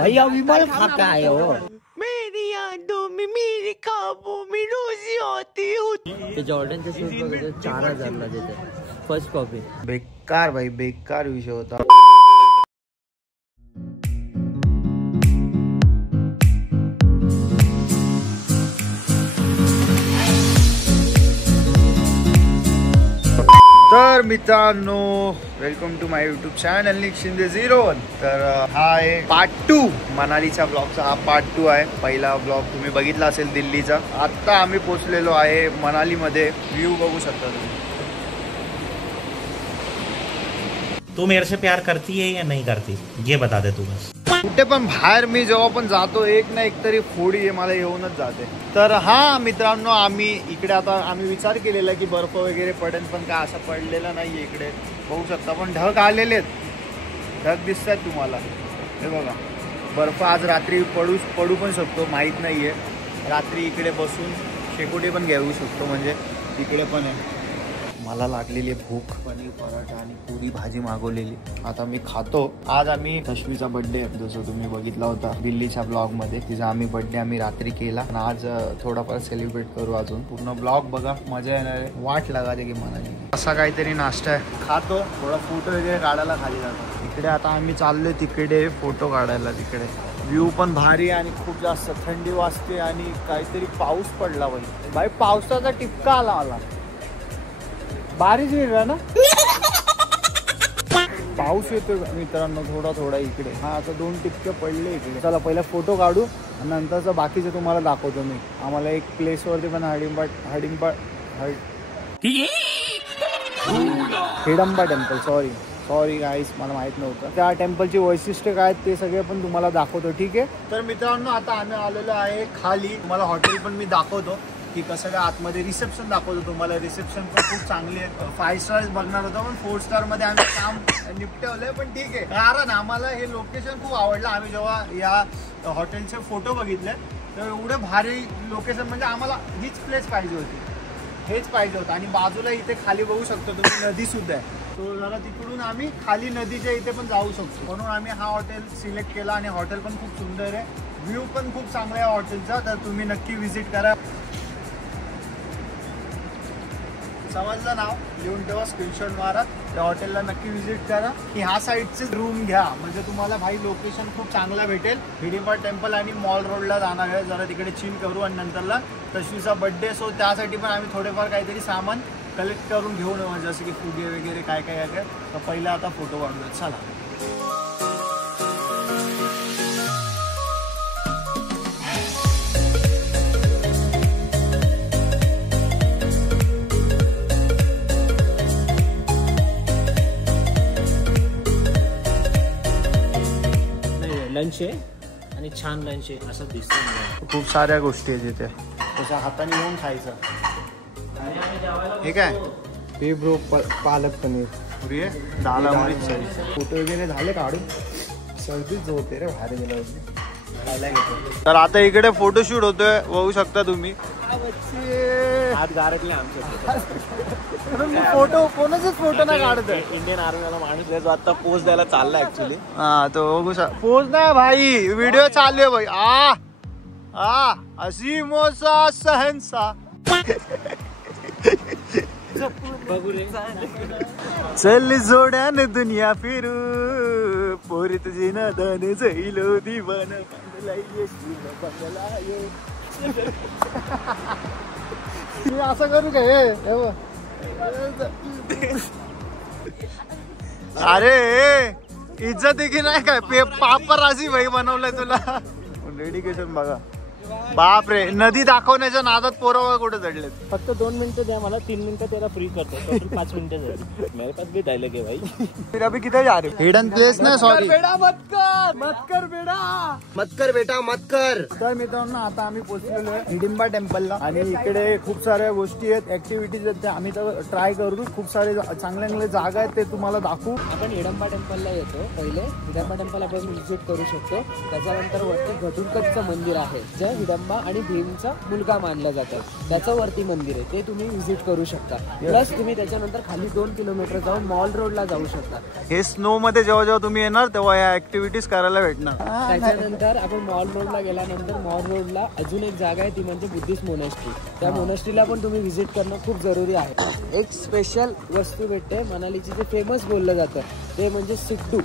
भैया विमल खा के आए हो? मेरी यादों में मेरे ख्वाबों में रोजी होती हूँ। ते जॉर्डनचे शूज बघितले 4000 ला देते फर्स्ट कॉपी. बेकार भाई, बेकार विषय होता. तर मित्रांनो, welcome to my YouTube channel Nick Shinde 01. तर हा आहे पार्ट 2 मनालीचा ब्लॉगचा. हा पार्ट 2 आहे. पहिला ब्लॉग तुम्ही बघितला असेल दिल्लीचा. आता आम्ही पोहोचलेलो आहे मनालीमध्ये. व्ह्यू बघू शकता तुम्ही. तू मेरे से प्यार करती है या नहीं करती ये बता दे तू बस. कुठे पण बाहेर मी जेव्हा पण जातो एक ना एक तरी फोडी मला येऊनच जाते. तर हा मित्रांनो, आम्ही इकडे आता आम्ही विचार केलेला की बर्फ वगैरे पडेल, पण काय असं पडलेलं नाहीये इकडे. बघू शकता पण ढग आलेले आहेत. ढग दिसतात तुम्हाला, हे बघा. बर्फ आज रात्री पडू पण शकतो, माहीत नाहीये. रात्री इकडे बसून शेकोटी पण घेऊ शकतो, म्हणजे इकडे पण आहे. मला लागलेली भूक. पनीर पराठा आणि पुरी भाजी मागवलेली, आता मी खातो. आज आम्ही तश्वीचा बर्थडे, जसं तुम्ही बघितला होता दिल्लीच्या ब्लॉग मध्ये. तिचा आम्ही बर्थडे आम्ही रात्री केला आणि आज थोडाफार सेलिब्रेट करू. अजून पूर्ण ब्लॉग बघा, मजा येणार आहे. वाट लागायची की मनाली. असा काहीतरी नाश्ता आहे, खातो. थोडा फोटो वगैरे काढायला खाली जातो. इकडे आता आम्ही चाललोय तिकडे फोटो काढायला. तिकडे व्ह्यू पण भारी आणि खूप जास्त थंडी वाजते आणि काहीतरी पाऊस पडला भाई. पावसाचा टिपका आला मला. बारिश वेगळा ना, पाऊस येतोय मित्रांनो थोडा थोडा इकडे. हा आता 2 टिपके पडले इकडे. चला पहिला फोटो काढू आणि नंतरचं बाकीचं तुम्हाला दाखवतो मी. आम्हाला एक प्लेसवरती पण हिडंबा टेम्पल, सॉरी गाईस, मला माहित नव्हतं. त्या टेम्पलची वैशिष्ट्य काय ते सगळे पण तुम्हाला दाखवतो, ठीक आहे. तर मित्रांनो आता आम्ही आलेलो आहे खाली. तुम्हाला हॉटेल पण मी दाखवतो की कसं काय आतमध्ये. रिसेप्शन दाखवतो तुम्हाला. रिसेप्शन पण खूप चांगली आहे. 5 स्टार बघणार होतं पण 4 स्टार मध्ये आम्ही काम निपटवलंय. पण ठीक आहे, कारण आम्हाला हे लोकेशन खूप आवडलं. आम्ही जेव्हा या हॉटेलचे फोटो बघितले तर एवढं भारी लोकेशन, म्हणजे आम्हाला हीच प्लेस पाहिजे होती, हेच पाहिजे होतं. आणि बाजूला इथे खाली बघू शकतो तुम्ही नदी सुद्धा आहे. तो जरा तिकडून आम्ही खाली नदीच्या इथे पण जाऊ शकतो, म्हणून आम्ही हा हॉटेल सिलेक्ट केला. आणि हॉटेल पण खूप सुंदर आहे, व्ह्यू पण खूप चांगला आहे हॉटेलचा. तर तुम्ही नक्की व्हिजिट करा. समजलं नाव लिहून ठेवा, स्क्रीनशॉट मारा. त्या हॉटेलला नक्की व्हिजिट करा. की ह्या साईडचे रूम घ्या, म्हणजे तुम्हाला भाई लोकेशन खूप चांगला भेटेल. हिडिंबा टेम्पल आणि मॉल रोडला जाणार आहे. जरा तिकडे चिल करू आणि नंतरला तश्वीचा बर्थडे. सो त्यासाठी पण आम्ही थोडेफार काहीतरी सामान कलेक्ट करून घेऊन येऊ, जसं की फुगे वगैरे काय काय आहे. तर पहिला आता फोटो काढूया, चला. लंच आहे आणि छान लंच आहे असं दिसतं मला. खूप साऱ्या गोष्टी आहेत तिथे, त्याच्या हाताने येऊन खायचं. हे काय हे ब्रो, पालक पनीर, पुरी आहे, दाल अमृतसरी. फोटो वगैरे झाले काढून. सर्दीच होते रे बाहेर गेल्यावरती, खायला घेतो. तर आता इकडे फोटोशूट होतोय, बघू शकता तुम्ही. हात गारटले आमचे. फोटो कोणाचाच फोटो नाही काढतोय. इंडियन आर्मीला माणूस आहे जो आता पोज द्यायला चालला ऍक्च्युली. हा तो बघू शकता. पोज नाही भाई, व्हिडिओ चालू आहे भाई. असी मोसा सहनसा. चल जोड्यान दुनिया फिरू, पोरी तुझी नादाने जाईलो दिवाना. मी असं करू का हे? अरे इज्जत की नाही काय, पापराजी भाई बनवलंय तुला. डेडिकेशन बघा. बाप रे, नदी दाखवण्याच्या नादात पोरं कुठे चढलेत. फक्त 2 मिनिटं द्या मला, 3 मिनिटं त्याला फ्री करतो. टोटल 5 मिनिटं झाली. मेरे पास भी डायलॉग है भाई. फिर अभी किधर जा रहे हो? हिडन प्लेस ना, सॉरी. मत कर बेटा मत कर. तर मित्रांनो आता आम्ही पोहोचलेलो आहे हिडिंबा टेम्पलला. आणि इकडे खूप साऱ्या गोष्टी आहेत, ऍक्टिव्हिटीज आहेत, त्या आम्ही तर ट्राय करू. खूप सारे चांगले चांगले जागा आहेत, ते तुम्हाला दाखवू. आपण हिडंबा टेम्पलला येतो. पहिले हिडंबा टेम्पल आपण व्हिजिट करू शकतो. त्याच्यानंतर वरती घटुरकटचं मंदिर आहे. जर हिडंबा आणि भीमचा मुलगा मानला जातो. त्याचं वरती मंदिर आहे, ते तुम्ही व्हिजिट करू शकता. प्लस तुम्ही त्याच्यानंतर खाली 2 किलोमीटर जाऊन मॉल रोडला जाऊ शकता. हे स्नो मध्ये जेव्हा जेव्हा तुम्ही येणार तेव्हा या ऍक्टिव्हिटीज करायला भेटणार. त्याच्यानंतर आपण मॉल रोडला गेल्यानंतर मॉल रोडला अजून एक जागा आहे, ती म्हणजे बुद्धिस्ट मोनेस्ट्री. त्या मोनेस्ट्रीला पण तुम्ही व्हिजिट करणं खूप जरुरी आहे. एक स्पेशल वस्तू भेटते मनालीची, जे फेमस बोललं जातं ते म्हणजे सिड्डू.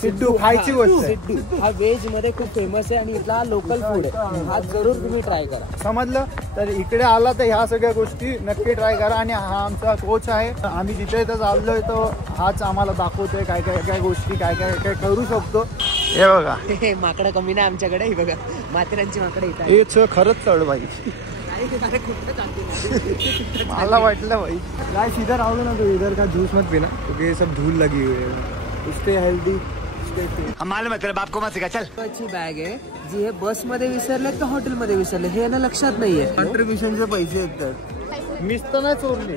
सिड्डू खायची गोष्ट. सिड्डू हा व्हेज मध्ये खूप फेमस आहे आणि इथला लोकल फूड आहे. हा जरूर तुम्ही ट्राय करा. समजलं? तर इकडे आला तर ह्या सगळ्या गोष्टी नक्की ट्राय करा. आणि हा आमचा कोच आहे, आम्ही जिथे इथं चाललोय तो हाच आम्हाला दाखवतोय काय काय काय गोष्टी काय काय काय करू शकतो. हे बघा, माकडं कमी नाही आमच्याकडे. हे बघा माथेरानची माकडे इथं. हेच खरंच चढ बाई. मला वाटलं भाई गाइस इधर आओगे ना तो इधर का जूस मत पीना क्योंकि ये सब धूल लगी हुई है. Stay healthy. मालूम है तेरे बाप को मत सिखा चल. अच्छी बॅग आहे जी हे बस मध्ये विसरले का हॉटेल मध्ये विसरले हे ना लक्षात नाहीये. कॉन्ट्रीब्युशनचे पैसे येतात. मिस तर नाही चोरली.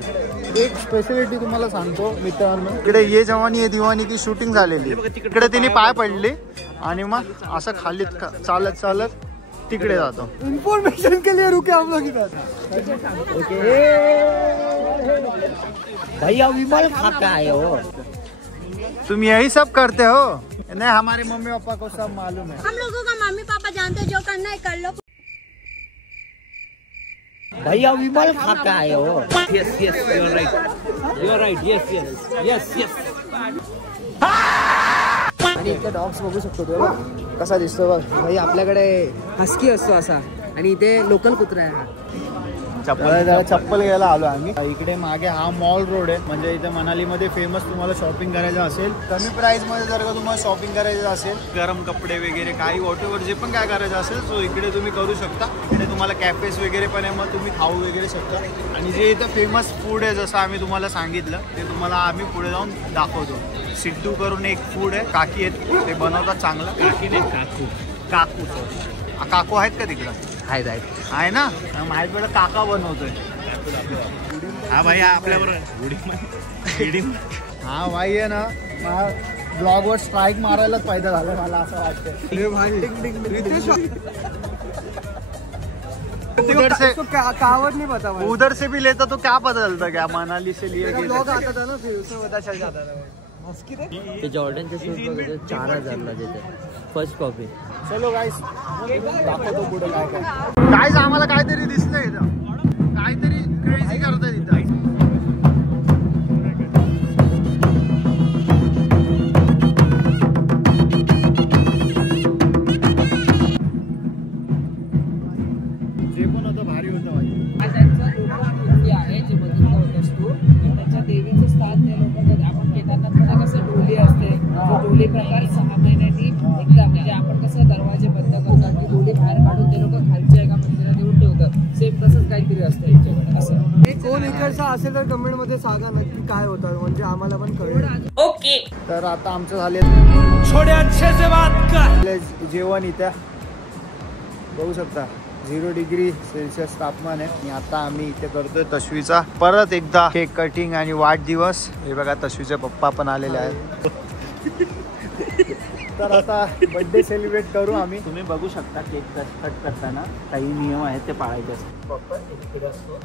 एक स्पेशलिटी तुम्हाला सांगतो मित्रांनो, इकडे ये जवानी ये दिवानी की शूटिंग झालेली. इकडे तिने पाय पडले आणि मग असं खाली चालत चालत तिकडे जातो. इन्फॉर्मेशन के लिए रुके हम लोग इधर. भैया विमल खाता है हो. तुम यही सब करते हो? नहीं, हमारे मम्मी पापा को सब मालूम है. हम लोगों का मम्मी पापा जानते हैं, जो करना है कर लो. भैया विमल खाता है हो. Yes yes you are right yes yes yes yes. आणि इथे डॉग्स बघू शकतो तो बघ कसा दिसतो बघ भाई. आपल्याकडे हस्की असतो असा आणि इथे लोकल कुत्रा आहे हा. चप्पल घ्यायला आलो आम्ही. इकडे मागे हा मॉल रोड आहे, म्हणजे इथे मनालीमध्ये फेमस तुम्हाला शॉपिंग करायचं असेल कमी प्राइस मध्ये, जर का तुम्हाला शॉपिंग करायचं असेल गरम कपडे वगैरे काही वॉटेवर जे पण काय करायचं असेल सो इकडे तुम्ही करू शकता. इकडे तुम्हाला कॅफेस वगैरे पण आहे, मग तुम्ही खाऊ वगैरे शकता. आणि जे इथं फेमस फूड आहे जसं आम्ही तुम्हाला सांगितलं ते तुम्हाला आम्ही पुढे जाऊन दाखवतो. सिड्डू करून एक फूड आहे, काकी आहेत ते बनवतात चांगलं. काकी नाही काकू. काकू काकू आहेत का तिकडं? आहेत आहे ना, माहिती पडलं काका बनवतोय. हा भाई आपल्याबरोबर हा भाई आहे ना, ब्लॉग वर स्ट्राईक मारायलाच फायदा झाला मला असं वाटतं. उधर से कावड़ नहीं पता उधर से भी लेता तो क्या पता चलता क्या मनाली से लिए ब्लॉग आता था ना फिर उसमें पता चल जाता था. ते जॉर्डनचे शूज बघितले 4000 ला देते फर्स्ट कॉपी. चलो गाइस दाखवतो पुढे काय काय. गाइस आम्हाला काहीतरी दिसलंय इथं, काहीतरी क्रेझी करताय इथं. जे पण होतं भारी होतं भाई. आहे जे बघितलं होतंस तू, त्याच्या देवीचं स्थान ते लोक आपण केदारनाथमध्ये कसं डोली असते, डोली प्रकार 6 महिन्यांनी एकदा, म्हणजे आपण कसं दरवाजे बंद करतात की डोली बाहेर काढून ते लोक खालच्या एका मंदिरात येऊन ठेवतात, सेम तसंच काहीतरी असतं यांच्याकडे असं. कोण इकडचा असेल तर कमेंट मध्ये सांगा नक्की काय होतं, म्हणजे आम्हाला पण कळेल. ओके. तर आता आमचं झाले जेवण इथं बघू शकता 0 डिग्री सेल्सिअस तापमान आहे. आणि आता आम्ही इथे करतोय तश्वीचा परत एकदा केक कटिंग आणि वाढदिवस. हे बघा तश्वीचे पप्पा पण आलेले आहेत. तर आता बर्थडे सेलिब्रेट करू आम्ही. तुम्ही बघू शकता केक कट करताना काही नियम आहेत ते पाळायचे असतात. प्रॉपर इकडे असतो,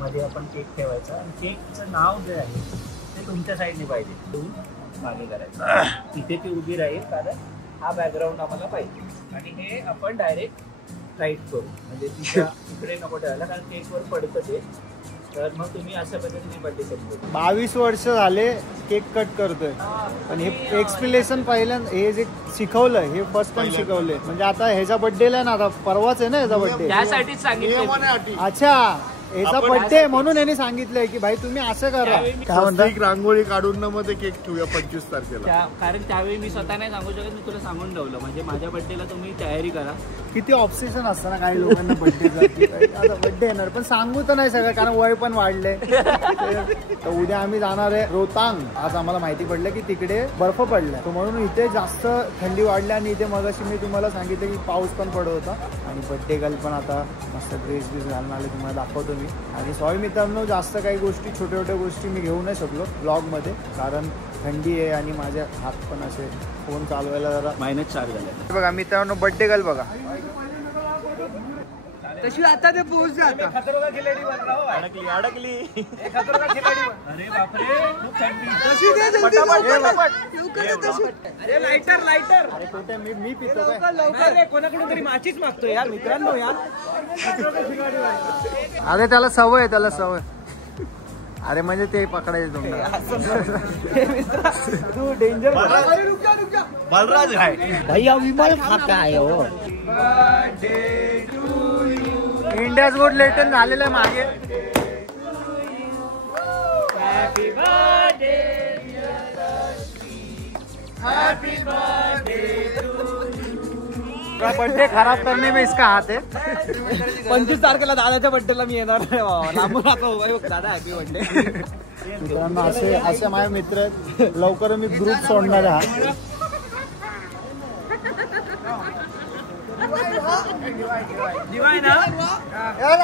मध्ये आपण केक ठेवायचा आणि केकचं नाव जे आहे ते तुमच्या साईडने पाहिजे, तुम्ही मागे करायचं. इथे ती उभी राहील कारण हा बॅकग्राऊंड आम्हाला पाहिजे. आणि हे आपण डायरेक्ट राईट करू, म्हणजे तिच्या इकडे नको ठेवायला कारण केकवर पडतं ते. तर मग तुम्ही अशा पद्धतीने बर्थडे सेलिब्रेट. 22 वर्ष झाले केक कट करतोय, पण हे एक्सप्लेनेशन पहिल्यांदा हे जे शिकवलं हे फर्स्ट टाइम शिकवलंय. म्हणजे आता ह्याचा बर्थडेला ना, आता परवाच आहे ना ह्याचा बर्थडे. त्यासाठीच सांगितलं. अच्छा याचा बर्थडे म्हणून यांनी सांगितलंय की भाई तुम्ही असं करा. काय म्हणता, रांगोळी काढून ना मध्ये केक ठेवूया 25 तारखेला. कारण त्यावेळी मी स्वतः नाही सांगू शकत, मी तुला सांगून ठेवलं म्हणजे माझ्या बर्थडेला तुम्ही तयारी करा. किती ऑब्सेशन असतं ना काही लोकांना बर्थडे. आता बर्थडे येणार पण सांगू तर नाही सगळं, कारण वय पण वाढले. तर उद्या आम्ही जाणार आहे रोहतांग. आज आम्हाला माहिती पडलं की तिकडे बर्फ पडलाय, म्हणून इथे जास्त थंडी वाढली. आणि इथे मगाशी मी तुम्हाला सांगितलं की पाऊस पण पडत होता. आणि बर्थडे गर्ल पण आता मस्त ड्रेस बीस घालून आले, तुम्हाला दाखवतो मी. आणि सॉरी मित्रांनो, जास्त काही गोष्टी छोट्या छोट्या गोष्टी मी घेऊ नाही शकलो ब्लॉगमध्ये, कारण थंडी आहे आणि माझे हात पण असे फोन चालवायला जरा -4 झाले. बघा मित्रांनो, बर्थडे गर्ल बघा तशी आता ते पोहोच जाता. खतरों का खिलाडी बन रहा हूं. अडकली खतरों का खिलाडी बन. अरे बापरे खूप थंडी. तशी दे जल्दी लवकर. लवकर दे तशी. अरे लायटर. अरे कुठे मी पितो काय? अरे कोणाकडून तरी माचीच मागतो यार मित्रांनो यार. अरे त्याला सवय अरे म्हणजे ते पकडायचे तुम्हाला. तू डेंजर. बलराज आहे भैया विमल खाता आहे हो. इंडियाज गोट लेटन झालेलं आहे मागे. बर्थडे खराब करने में इसका हाथ है. 25 तारखेला दादाच्या बर्थडेला मी येणार आहे बाबा. लांबून आता दादा हॅपी बर्थडे. मित्रांनो असे माझे मित्र आहेत. लवकर मी ग्रुप सोडणार आहे.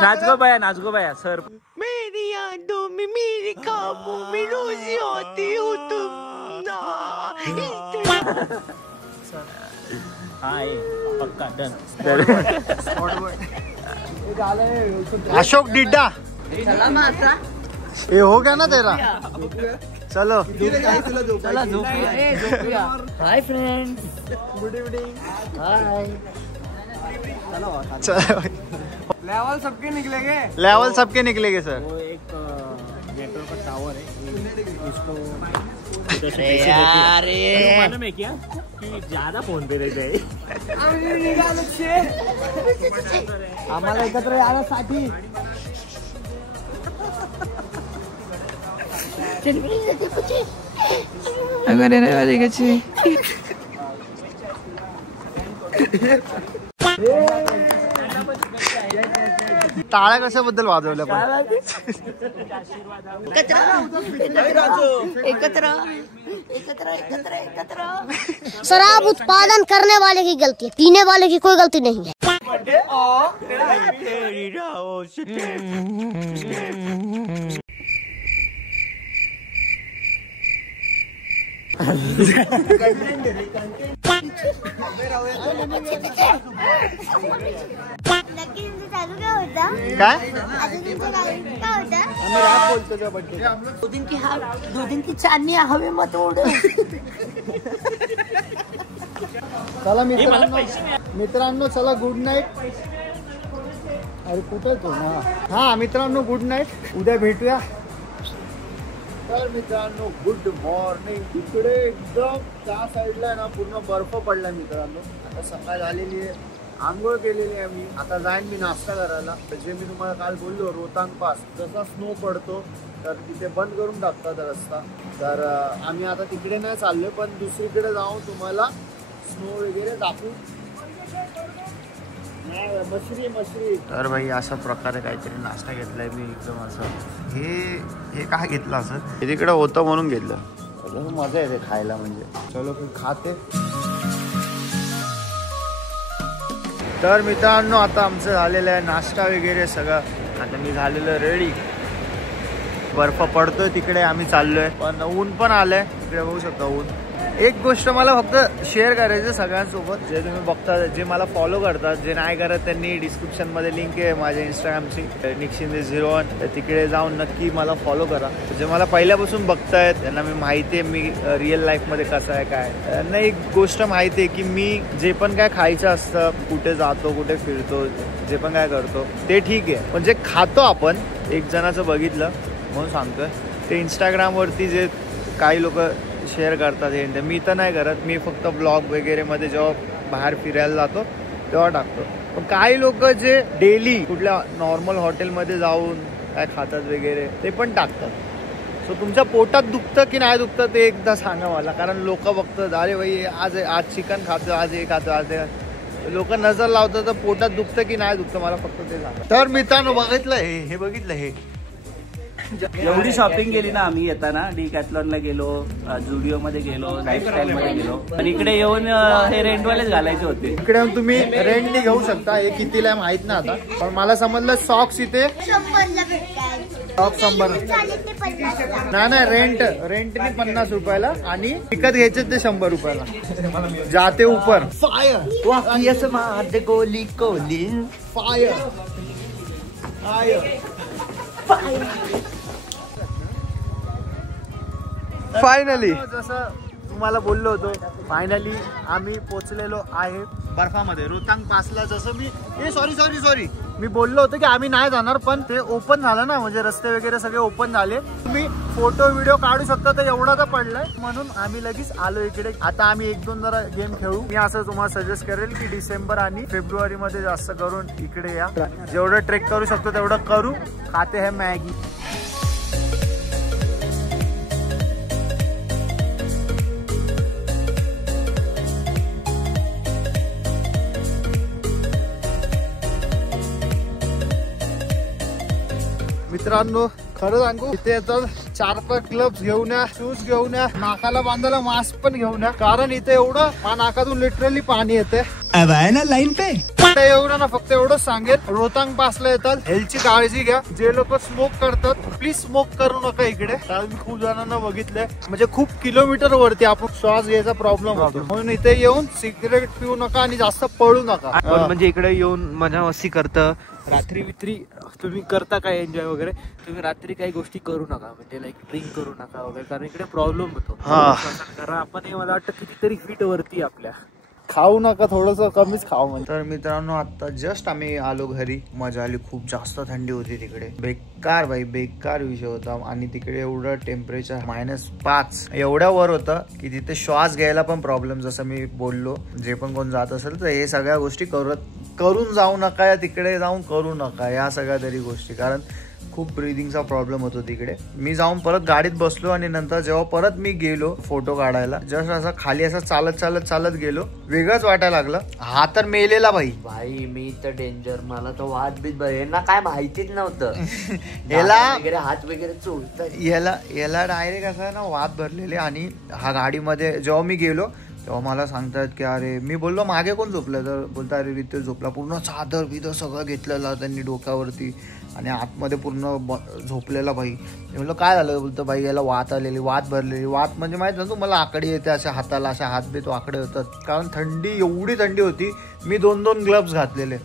नाचगो बाया सर. मेरी यादों में मेरे ख्वाबों में रोजी होती हो तुम ना. पक्का डन. अशोक डिड्डा ये हो गया ना तेरा. चलो hi friends. Good evening. Hi. Level सबके निकलेंगे. लेवल सबके निकलेंगे सर. वो एक नेटवर्क का टावर है इसको यार मालूम है क्या कि ज्यादा फोन पे रहते हैं. आम्हाला एकत्र यासाठी टाळ्या कशाबद्दल वाजवल्या पण. एकत्र शराब उत्पादन करने वाले की गलती है, पीने वाले की कोई गलती नहीं है. काय दो दिन की चांदनी हवेमध्ये उड. चला मित्रांनो चला गुड नाईट. अरे कुठं तो हा मित्रांनो गुड नाईट. उद्या भेटूया. तर मित्रांनो गुड मॉर्निंग. इकडे एकदम त्या साईडला आहे ना पूर्ण बर्फ पडला मित्रांनो. आता सकाळ झालेली आहे. आंघोळ केलेली आहे मी. आता जाईन मी नाश्ता करायला. जे मी तुम्हाला काल बोललो रोहतांग पास जसा स्नो पडतो तर तिथे बंद करून टाकतात रस्ता. तर आम्ही आता तिकडे नाही चाललोय पण दुसरीकडे जाऊन तुम्हाला स्नो वगैरे दाखवू. मशरी. तर भाई अशा प्रकारे काहीतरी नाश्ता घेतलाय मी एकदम असं. हे काय घेतलं असं हे तिकडे होतं म्हणून घेतलं. मजा येते खायला म्हणजे. चलो खाते. तर मित्रांनो आता आमचं झालेलं आहे नाश्ता वगैरे सगळं. आता मी झालेलं रेडी. बर्फ पडतोय तिकडे आम्ही चाललोय पण ऊन पण आलंय तिकडे बघू शकता ऊन. एक गोष्ट मला फक्त शेअर करायचं सगळ्यांसोबत. जे तुम्ही बघता जे मला फॉलो करतात जे नाही करत त्यांनी डिस्क्रिप्शन मध्ये लिंक आहे माझ्या इंस्टाग्रामची nickshinde01. तर तिकडे जाऊन नक्की मला फॉलो करा. जे मला पहिल्यापासून बघतायत त्यांना मी माहिती आहे मी रिअल लाईफ मध्ये कसं आहे काय. त्यांना एक गोष्ट माहिती आहे की मी जे पण काय खायचं असतं कुठे जातो कुठे फिरतो जे पण काय करतो ते ठीक आहे पण जे खातो आपण एक जणाचं बघितलं म्हणून सांगतोय. ते इंस्टाग्रामवरती जे काही लोक शेअर करतात हे मी तर नाही करत. मी फक्त ब्लॉग वगैरे मध्ये जेव्हा बाहेर फिरायला जातो तेव्हा टाकतो. पण काही लोक जे डेली कुठल्या नॉर्मल हॉटेलमध्ये जाऊन काय खातात वगैरे ते पण टाकतात. सो तुमच्या पोटात दुखतं की नाही दुखतं ते एकदा सांगा मला. कारण लोक बघतात अरे भाई आज चिकन खातो आज हे खातो आज हे. लोक नजर लावतात तर पोटात दुखतं की नाही दुखतं मला फक्त ते सांगा. तर मित्रांनो बघितलं हे बघितलं हे एवढी शॉपिंग केली ना आम्ही येताना. डिकॅथलॉनला गेलो जुडिओ मध्ये गेलो लाईफस्टाईल मध्ये गेलो. पण इकडे येऊन हे रेंटवालेच घालायचे होते. इकडे येऊन तुम्ही रेंटनी घेऊ शकता. हे कितीला आहे माहित नाही आता पण मला समजलं सॉक्स इथे सॉक्स 100 नाही रेंटनी 50 रुपयाला आणि विकत घ्यायचे ते 100 रुपयाला. जाते ऊपर फायर गोली फायर. फायनली जसं तुम्हाला बोललो होतो, फायनली आम्ही पोचलेलो आहे बर्फामध्ये रोहतांग पासला. जसं मी सॉरी मी बोललो होतो की आम्ही नाही जाणार, पण ते ओपन झालं ना, म्हणजे रस्ते वगैरे सगळे ओपन झाले. तुम्ही फोटो व्हिडिओ काढू शकता, तर एवढा तर पडलाय म्हणून आम्ही लगेच आलो इकडे. आता आम्ही 1-2 जरा गेम खेळू. मी असं तुम्हाला सजेस्ट करेल की डिसेंबर आणि फेब्रुवारी मध्ये जास्त करून इकडे या. जेवढं ट्रेक करू शकतो तेवढं करू. खाते है मॅगी. मित्रांनो खरं सांगू, इथे येतात 4-5 ग्लव्स घेऊन या, शूज घेऊन या, नाकाला बांधायला मास्क पण घेऊन या, कारण इथे एवढं नाकातून लिटरली पाणी येते. अब आहे ना लाईन पे एवढं ना, फक्त एवढंच सांगेल, रोहतांग पासला येतात हेल्थची काळजी घ्या. जे लोक स्मोक करतात प्लीज स्मोक करू नका इकडे, कारण मी खूप जणांना बघितलंय, म्हणजे खूप किलोमीटर वरती आपण श्वास घ्यायचा प्रॉब्लेम होतो. म्हणून इथे येऊन सिगरेट पिऊ नका आणि जास्त पळू नका. म्हणजे इकडे येऊन मजा मस्ती करतं. रात्री वित्री तुम्ही करता काय एन्जॉय वगैरे, तुम्ही रात्री काही गोष्टी करू नका, म्हणजे लाईक ड्रिंक करू नका वगैरे, कारण इकडे प्रॉब्लेम होतो. कारण आपण मला वाटतं कितीतरी फीट वरती आपल्या. खाऊ नका, थोडस कमीच खाऊ म्हणजे. तर मित्रांनो आता जस्ट आम्ही आलो घरी. मजा आली. खूप जास्त थंडी होती तिकडे, बेकार विषय होता. आणि तिकडे एवढं टेम्परेचर -5 एवढ्या वर होतं की तिथे श्वास घ्यायला पण प्रॉब्लेम. जसं मी बोललो, जे पण कोण जात असेल तर हे सगळ्या गोष्टी करून जाऊ नका, या तिकडे जाऊन करू नका या सगळ्या तरी गोष्टी, कारण खूप ब्रीदिंगचा प्रॉब्लेम होतो तिकडे. मी जाऊन परत गाडीत बसलो आणि नंतर जेव्हा परत मी गेलो फोटो काढायला, जस्ट असं खाली असं चालत गेलो, वेगळंच वाटायला लागलं. हा तर मेलेला भाई मी तर डेंजर. मला तर वाद बीत यांना काय माहितीच नव्हतं. याला वगैरे हात वगैरे चोळतात. याला डायरेक्ट असं ना वाद भरलेले. आणि हा गाडीमध्ये जेव्हा मी गेलो तेव्हा मला सांगतात की अरे, मी बोललो मागे कोण झोपलं, तर बोलता अरे रितेश झोपला. पूर्ण चादर बिदर सगळं घेतलेलं त्यांनी डोक्यावरती आणि आतमध्ये पूर्ण झोपलेला भाई. मी म्हणलं काय झालं, बोलतं भाई याला वात आलेली, वात भरलेली. वात म्हणजे माहित नव्हतं मला, आकडे येते अशा हाताला, अशा हातबीत आकडे होतात, कारण थंडी एवढी थंडी होती. मी 2 ग्लव्स घातलेले,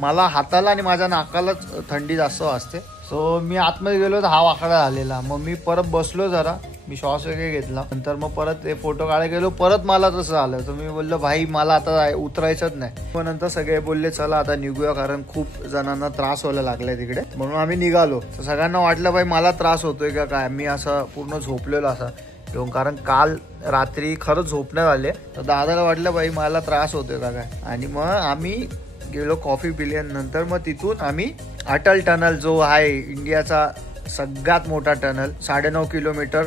मला हाताला आणि माझ्या नाकालाच थंडी जास्त वाजते. सो मी आतमध्ये गेलो तर हा वाकडा झालेला. मग मी परत बसलो जरा, मी श्वास वगैरे घेतला, नंतर मग परत ते फोटो काढायला गेलो, परत मला तसं झालं. तर मी बोललो भाई मला आता उतरायचंच नाही. मग नंतर सगळे बोलले चला आता निघूया, कारण खूप जणांना त्रास व्हायला लागलाय तिकडे. म्हणून आम्ही निघालो. तर सगळ्यांना वाटलं भाई मला त्रास होतोय का काय, मी असं पूर्ण झोपलेलो असा घेऊन, कारण काल रात्री खरंच झोपण्यात आले. तर दादाला वाटलं भाई मला त्रास होतोय का काय. आणि मग आम्ही गेलो, कॉफी पिली. नंतर मग तिथून आम्ही अटल टनल, जो आहे इंडियाचा सगळ्यात मोठा टनल, 9.5 किलोमीटर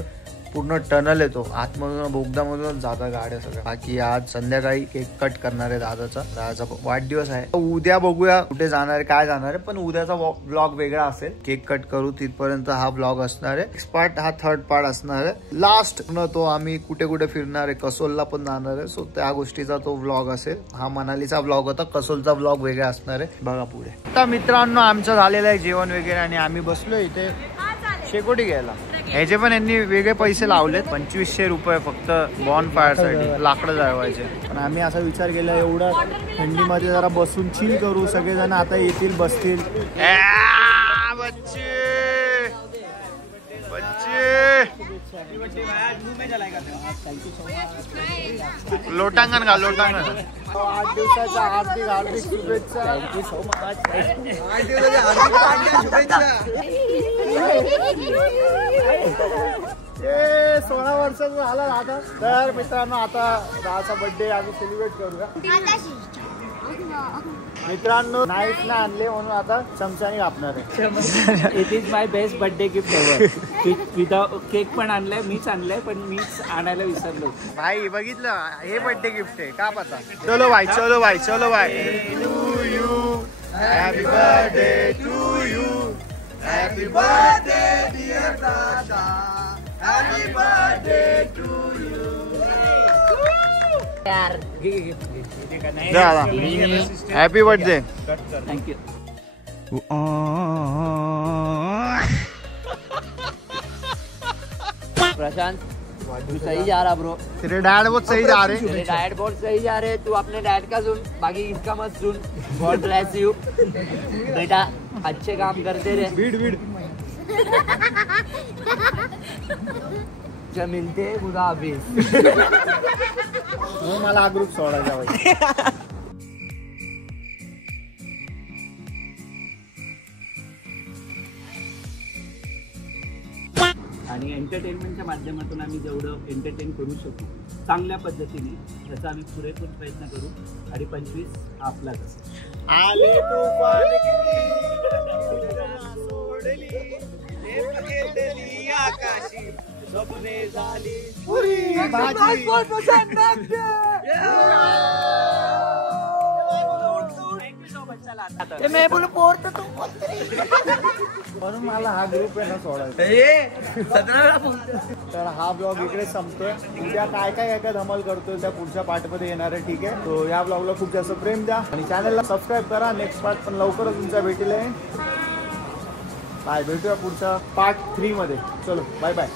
पूर्ण टनल येतो आतमधून, बोगदामधूनच जातात गाड्या सगळ्या. बाकी आज संध्याकाळी केक कट करणार आहे दादाचा वाढदिवस आहे. उद्या बघूया कुठे जाणार आहे, काय जाणार आहे, पण उद्याचा ब्लॉग वेगळा असेल. केक कट करू तिथपर्यंत हा ब्लॉग असणार आहे. नेक्स्ट पार्ट हा 3rd पार्ट असणार आहे. लास्ट तो आम्ही कुठे कुठे फिरणार आहे, कसोलला पण जाणार आहे. सो त्या गोष्टीचा तो ब्लॉग असेल. हा मनालीचा ब्लॉग होता, कसोलचा ब्लॉग वेगळा असणार आहे, बघा पुढे. आता मित्रांनो आमचं झालेलं आहे जेवण वगैरे आणि आम्ही बसलो इथे शेकोटी घ्यायला. ह्याचे पण यांनी वेगळे पैसे लावलेत, 2500 रुपये फक्त बॉन फायर साठी, लाकडं जळवायचे. पण आम्ही असा विचार केला एवढा थंडीमध्ये जरा बसून चिल करू. सगळेजण आता येतील, बसतील. लोटांगण घाल, लोटांगण. 8 दिवसाच्या हार्दिक शुभेच्छा. Thank you so much. 8 दिवसाच्या हार्दिक शुभेच्छा. 16 वर्षाचा झाला दादा. तर मित्रांनो आता दादाचा बर्थडे आम्ही सेलिब्रेट करूया. मित्रांनो नाईफ ना आणले म्हणून आता चमच्याने कापणार आहे. It is my best birthday gift ever. Without cake पण आणलाय, मीच आणलाय, पण मीच आणायला विसरलो. भाई बघितलं, हे बर्थडे गिफ्ट आहे का पता. चलो भाई, चलो भाई, चलो भाई. To you, happy birthday to you, happy birthday dear दादा, happy birthday to you. Happy birthday. Thank you. Prashant तू सही जा रहा ब्रो, तेरे डैड बहुत सही जा रहे तेरे डैड बहुत सही जा रहे, तू अपने डैड का सुन, बाकी इसका मत सुन। गॉड ब्लेस यू बेटा, अच्छे काम करते रहे। भीड़ जब मिलते हैं खुदा हाफिज। मला हा ग्रुप सोडायचा पाहिजे. आणि एंटरटेनमेंटच्या माध्यमातून आम्ही जेवढं एंटरटेन करू शकू चांगल्या पद्धतीने त्याचा आम्ही पुरेपूर प्रयत्न करू. आणि 25 हा आपलाच असेल. आले तुफान सोडली आकाशी स्वप्ने झाली पुरी भाजी. मैं बोलू पोर तर तू म्हणून मला हा ग्रुप आहे ना सोडायचा. तर हा ब्लॉग इकडे संपतोय. उद्या काय काय धमाल करतोय त्या पुढच्या पार्ट मध्ये येणार आहे. ठीक आहे, तो या ब्लॉगला खूप जास्त प्रेम द्या आणि चॅनलला सबस्क्राईब करा. नेक्स्ट पार्ट पण लवकरच तुमच्या भेटीला आहे. बाय, भेटूया पुढच्या पार्ट 3 मध्ये. चलो बाय बाय.